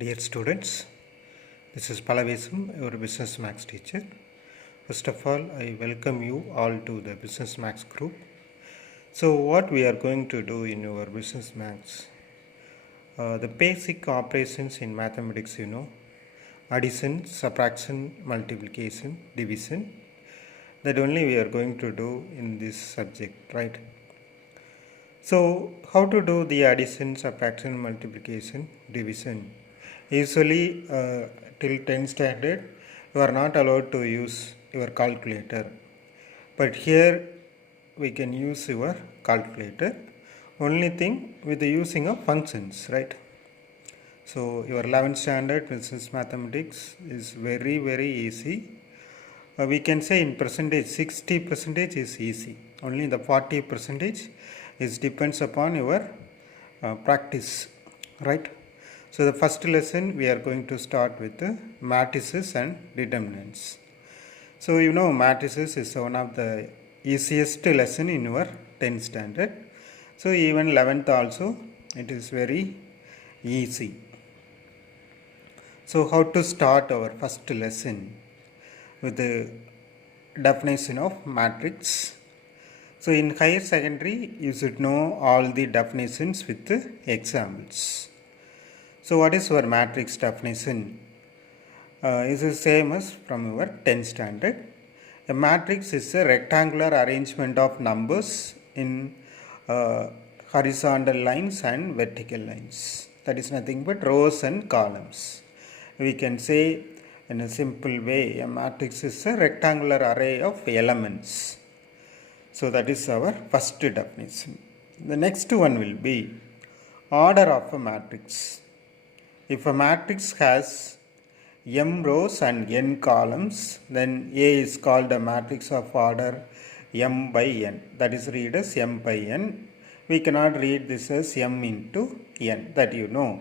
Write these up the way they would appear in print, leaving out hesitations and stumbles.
Dear students, this is Palavesam, your Business Maths teacher. First of all, I welcome you all to the Business Maths group. So, what we are going to do in your Business Maths, the basic operations in mathematics, addition, subtraction, multiplication, division, that only we are going to do in this subject, right? So, how to do the addition, subtraction, multiplication, division? Usually, till 10th standard, you are not allowed to use your calculator. But here, we can use your calculator. Only thing with the using of functions, right? So, your 11th standard business mathematics is very, very easy. We can say in percentage, 60% is easy. Only the 40% is depends upon your practice, right? So the first lesson we are going to start with the matrices and determinants. So matrices is one of the easiest lesson in your 10th standard. So even 11th also it is very easy. So how to start our first lesson with the definition of matrix. So in higher secondary you should know all the definitions with the examples. So what is our matrix definition? Is the same as from your 10th standard. A matrix is a rectangular arrangement of numbers in horizontal lines and vertical lines. That is nothing but rows and columns. We can say in a simple way, a matrix is a rectangular array of elements. So that is our first definition. The next one will be order of a matrix. If a matrix has m rows and n columns, then A is called a matrix of order m by n. That is read as m by n. We cannot read this as m into n, that you know.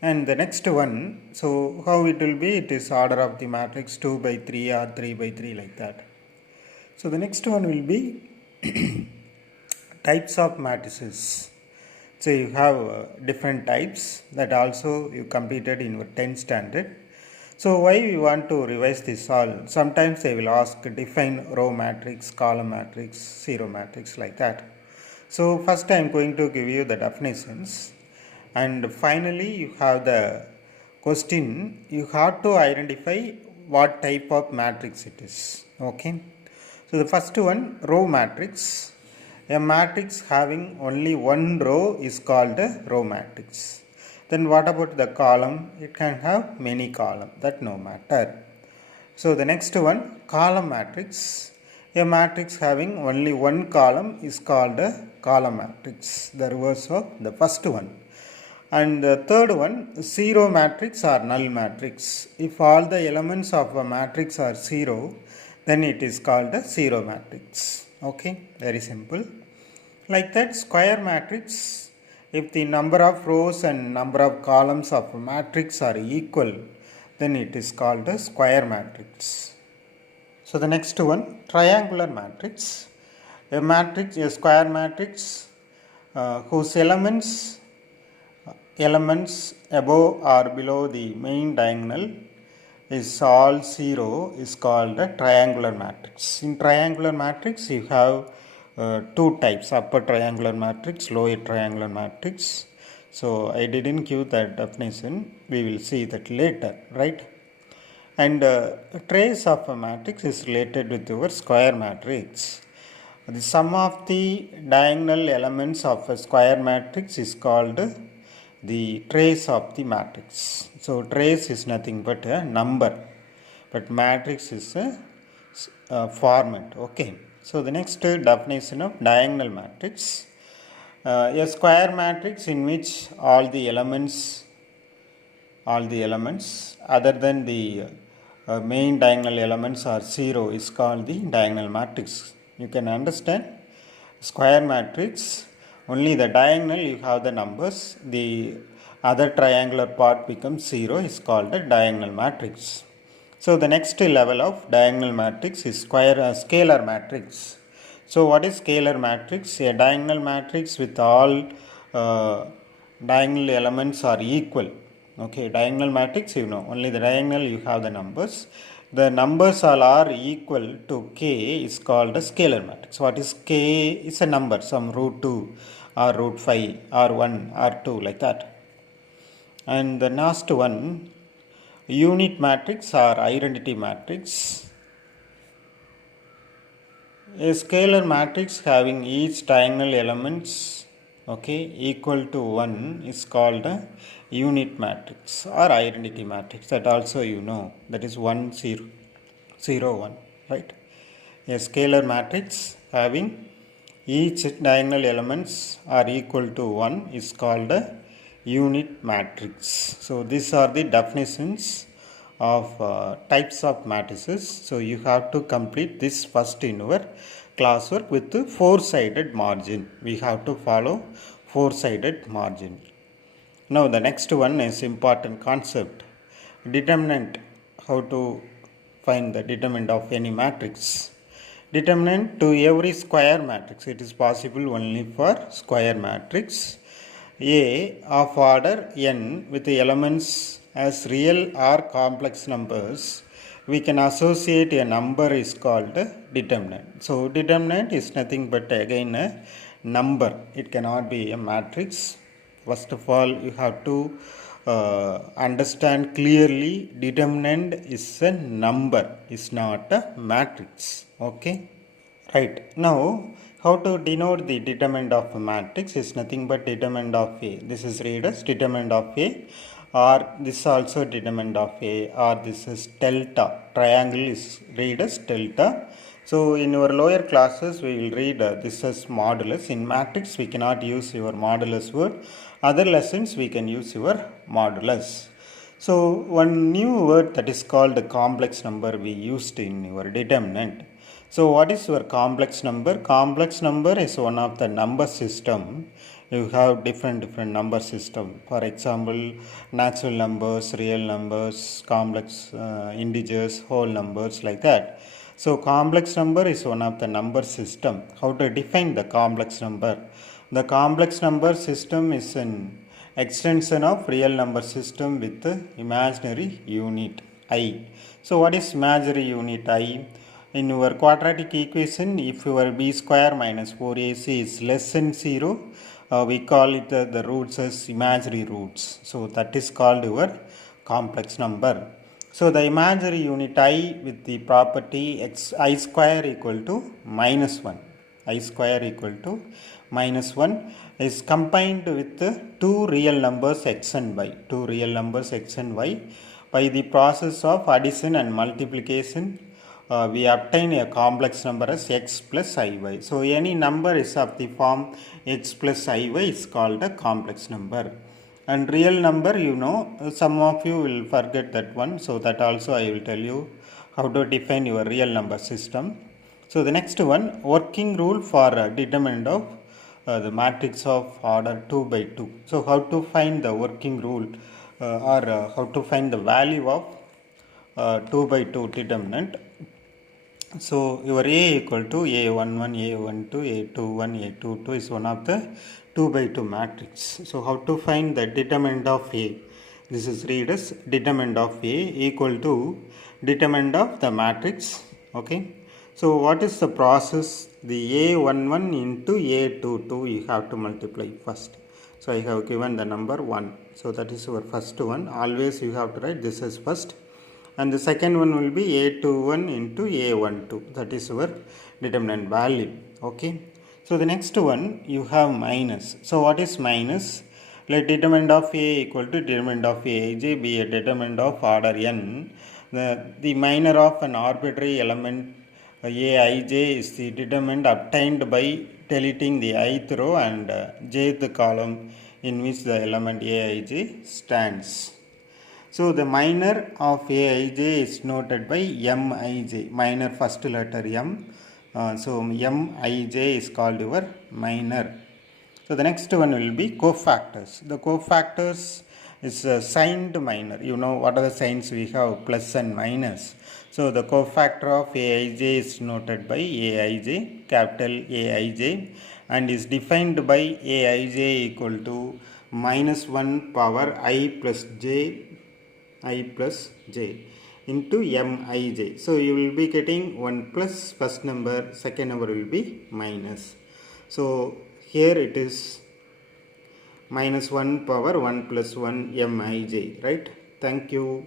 And the next one, so how it will be? It is order of the matrix 2 by 3 or 3 by 3 like that. So the next one will be types of matrices. So you have different types that also you completed in your 10th standard. So why we want to revise this all? Sometimes they will ask define row matrix, column matrix, zero matrix like that. So first I am going to give you the definitions. And finally, you have the question. You have to identify what type of matrix it is. Okay. So the first one, row matrix. A matrix having only one row is called a row matrix. Then what about the column? It can have many columns. That no matter. So the next one, column matrix. A matrix having only one column is called a column matrix. The reverse of the first one. And the third one, zero matrix or null matrix. If all the elements of a matrix are zero, then it is called a zero matrix. Okay, very simple. Like that, square matrix, if the number of rows and number of columns of a matrix are equal, then it is called a square matrix. So the next one, triangular matrix. A matrix, a square matrix whose elements above or below the main diagonal is all zero is called a triangular matrix. In triangular matrix you have two types, upper triangular matrix, lower triangular matrix. So I didn't give that definition, we will see that later, right? And trace of a matrix is related with your square matrix. The sum of the diagonal elements of a square matrix is called the trace of the matrix. So trace is nothing but a number, but matrix is a format. Okay. So the next definition of diagonal matrix. A square matrix in which all the elements other than the main diagonal elements are zero is called the diagonal matrix. You can understand square matrix. Only the diagonal you have the numbers, the other triangular part becomes zero is called a diagonal matrix. So the next level of diagonal matrix is scalar matrix. So what is scalar matrix? A diagonal matrix with all diagonal elements are equal. Okay, diagonal matrix you know, only the diagonal you have the numbers. The numbers all are equal to k is called a scalar matrix. What is k? Is a number, some root 2 or root 5 or 1 or 2 like that. And the last one, unit matrix or identity matrix. A scalar matrix having each diagonal elements equal to 1 is called a unit matrix or identity matrix. That also you know, that is 1 0 0 1, right? A scalar matrix having each diagonal elements are equal to 1 is called a unit matrix. So these are the definitions of types of matrices. So you have to complete this first in your classwork with the four-sided margin. We have to follow four-sided margin. Now the next one is important concept, determinant. How to find the determinant of any matrix. Determinant to every square matrix. It is possible only for square matrix. A of order n with the elements as real or complex numbers, we can associate a number is called determinant. So determinant is nothing but again a number. It cannot be a matrix. First of all, you have to understand clearly, determinant is a number, is not a matrix. Okay, right. Now how to denote the determinant of a matrix is nothing but determinant of A. This is read as determinant of A, or this is also determinant of A, or this is delta. Triangle is read as delta. So in your lower classes we will read this as modulus. In matrix we cannot use your modulus word. Other lessons we can use your modulus. So one new word that is called complex number we used in your determinant. So what is your complex number? Complex number is one of the number system. You have different number system. For example, natural numbers, real numbers, complex integers, whole numbers, like that. So complex number is one of the number system. How to define the complex number? The complex number system is an extension of real number system with the imaginary unit I. So what is imaginary unit I? In your quadratic equation, if your b square minus 4ac is less than 0, we call it the roots as imaginary roots. So that is called your complex number. So the imaginary unit I with the property I square equal to minus 1. I square equal to minus 1 is combined with two real numbers x and y. Two real numbers x and y. By the process of addition and multiplication, we obtain a complex number as x plus iy. So any number is of the form x plus iy is called a complex number. And real number, you know, some of you will forget that one. So that also I will tell you how to define your real number system. So the next one, working rule for determinant of the matrix of order 2 by 2. So how to find the working rule or how to find the value of 2 by 2 determinant. So your A equal to A11, A12, A21, A22 is one of the 2 by 2 matrix. So how to find the determinant of A? This is read as determinant of A equal to determinant of the matrix. Okay. So what is the process? The A11 into A22 you have to multiply first. So I have given the number 1. So that is your first one. Always you have to write this as first. And the second one will be A21 into A12. That is your determinant value. Okay. So the next one you have minus. So what is minus? Let determinant of A equal to determinant of Aij be a determinant of order n. The minor of an arbitrary element Aij is the determinant obtained by deleting the ith row and jth column in which the element Aij stands. So the minor of Aij is noted by Mij, minor first letter M. So Mij is called your minor. So the next one will be cofactors. The cofactors is signed minor. You know what are the signs we have, plus and minus. So the cofactor of Aij is noted by Aij, capital Aij, and is defined by Aij equal to minus 1 power I plus j into mij. So you will be getting 1 plus first number, second number will be minus. So here it is minus 1 power 1 plus 1 mij, right? Thank you.